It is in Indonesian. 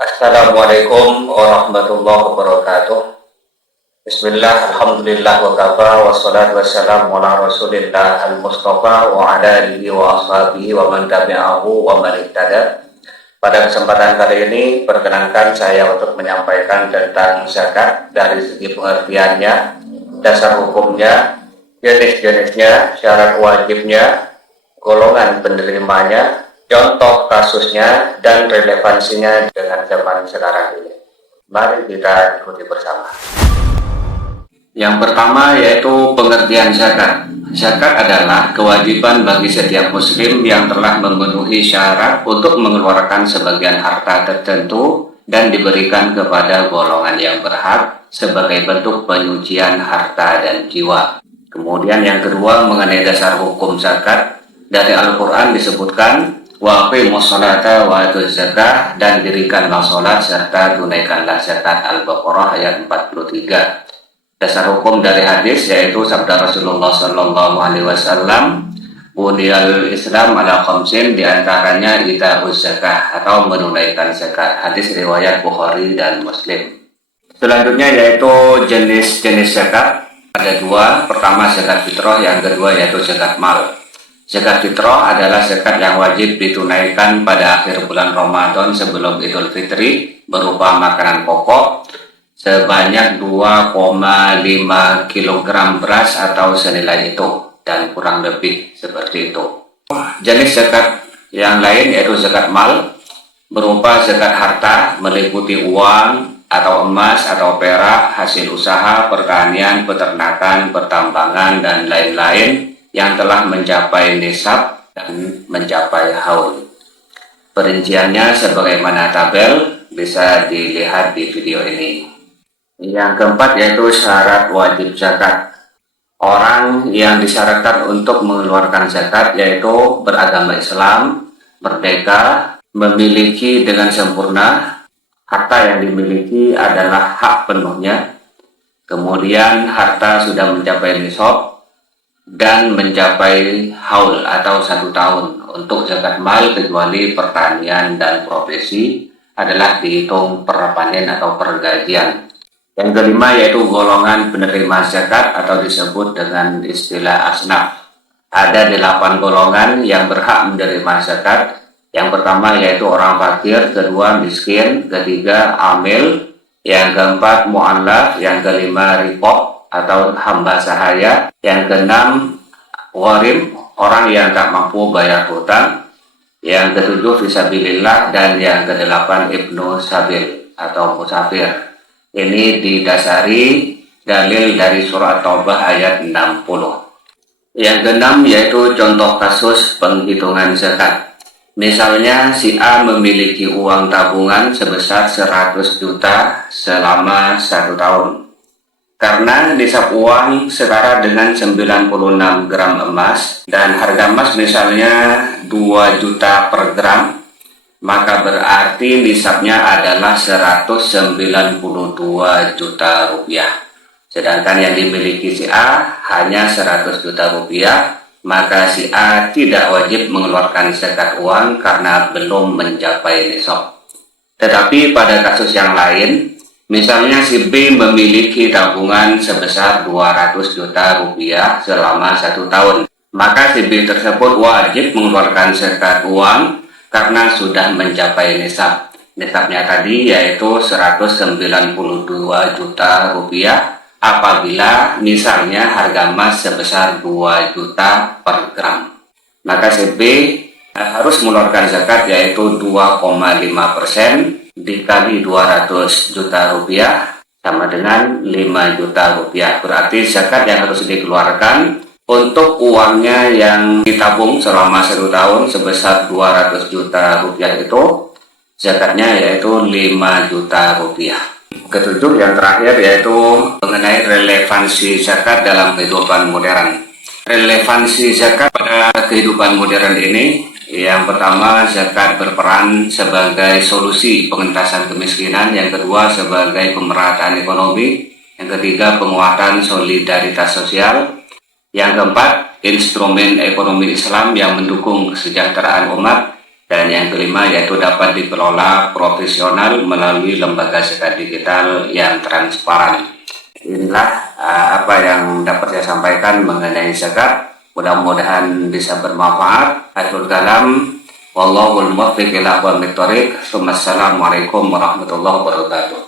Assalamualaikum warahmatullahi wabarakatuh. Bismillah, alhamdulillah wa kafa, wassalatu wassalamu ala rasulillah al-mustafa wa ala alihi wa ashabihi wa man tabi'ahu wa man ihtada. Pada kesempatan kali ini, perkenankan saya untuk menyampaikan tentang zakat dari segi pengertiannya, dasar hukumnya, jenis-jenisnya, syarat wajibnya, golongan penerimanya, contoh kasusnya, dan relevansinya dengan zaman sekarang ini. Mari kita ikuti bersama. Yang pertama yaitu pengertian zakat. Zakat adalah kewajiban bagi setiap muslim yang telah memenuhi syarat untuk mengeluarkan sebagian harta tertentu dan diberikan kepada golongan yang berhak sebagai bentuk penyucian harta dan jiwa. Kemudian yang kedua mengenai dasar hukum zakat. Dari Al-Quran disebutkan wa aqimus sholata wa atuz zakah, dan dirikanlah sholat serta tunaikanlah zakat. Al-Baqarah ayat 43. Dasar hukum dari hadis yaitu sabda Rasulullah Sallallahu Alaihi Wasallam, buniyal Islam ala khamsin, diantaranya ita'uz zakah atau menunaikan zakat. Hadis riwayat Bukhari dan Muslim. Selanjutnya yaitu jenis-jenis zakat. Ada dua, pertama zakat fitrah, yang kedua yaitu zakat mal. Zakat fitrah adalah zakat yang wajib ditunaikan pada akhir bulan Ramadan sebelum Idul Fitri berupa makanan pokok sebanyak 2,5 kg beras atau senilai itu, dan kurang lebih seperti itu. Jenis zakat yang lain yaitu zakat mal, berupa zakat harta meliputi uang atau emas atau perak, hasil usaha, pertanian, peternakan, pertambangan, dan lain-lain yang telah mencapai nisab dan mencapai haul. Perinciannya sebagaimana tabel bisa dilihat di video ini. Yang keempat yaitu syarat wajib zakat. Orang yang disyaratkan untuk mengeluarkan zakat yaitu beragama Islam, merdeka, memiliki dengan sempurna, harta yang dimiliki adalah hak penuhnya, kemudian harta sudah mencapai nisab dan mencapai haul atau 1 tahun. Untuk zakat mal kecuali pertanian dan profesi adalah dihitung per panen atau per gajian. Yang kelima yaitu golongan penerima zakat atau disebut dengan istilah asnaf. Ada 8 golongan yang berhak menerima zakat. Yang pertama yaitu orang fakir, kedua miskin, ketiga amil, yang keempat mu'allaf, yang kelima riqab atau hamba sahaya, yang keenam gharim, orang yang tak mampu bayar hutang, yang ketujuh fisabilillah, dan yang kedelapan ibnu sabil atau musafir. Ini didasari dalil dari surat Taubah ayat 60. Yang keenam yaitu contoh kasus penghitungan zakat. Misalnya si A memiliki uang tabungan sebesar 100 juta selama 1 tahun. Karena nisab uang setara dengan 96 gram emas dan harga emas misalnya 2 juta per gram, maka berarti nisabnya adalah 192 juta rupiah. Sedangkan yang dimiliki si A hanya 100 juta rupiah, maka si A tidak wajib mengeluarkan zakat uang karena belum mencapai nisab. Tetapi pada kasus yang lain, misalnya si B memiliki tabungan sebesar 200 juta rupiah selama 1 tahun, maka si B tersebut wajib mengeluarkan zakat uang karena sudah mencapai nisab. Nisabnya tadi yaitu 192 juta rupiah apabila misalnya harga emas sebesar 2 juta per gram. Maka si B harus mengeluarkan zakat yaitu 2,5% dikali 200 juta rupiah sama dengan 5 juta rupiah. Berarti zakat yang harus dikeluarkan untuk uangnya yang ditabung selama 1 tahun sebesar 200 juta rupiah itu, zakatnya yaitu 5 juta rupiah. Ketujuh yang terakhir yaitu mengenai relevansi zakat dalam kehidupan modern. Relevansi zakat pada kehidupan modern ini, yang pertama zakat berperan sebagai solusi pengentasan kemiskinan, yang kedua sebagai pemerataan ekonomi, yang ketiga penguatan solidaritas sosial, yang keempat instrumen ekonomi Islam yang mendukung kesejahteraan umat, Dan yang kelima yaitu dapat dikelola profesional melalui lembaga zakat digital yang transparan. Inilah apa yang dapat saya sampaikan mengenai zakat. Mudah-mudahan bisa bermanfaat. Akhirul kalam, wallahul muwaffiq ila aqwamit thoriq. Assalamualaikum warahmatullahi wabarakatuh.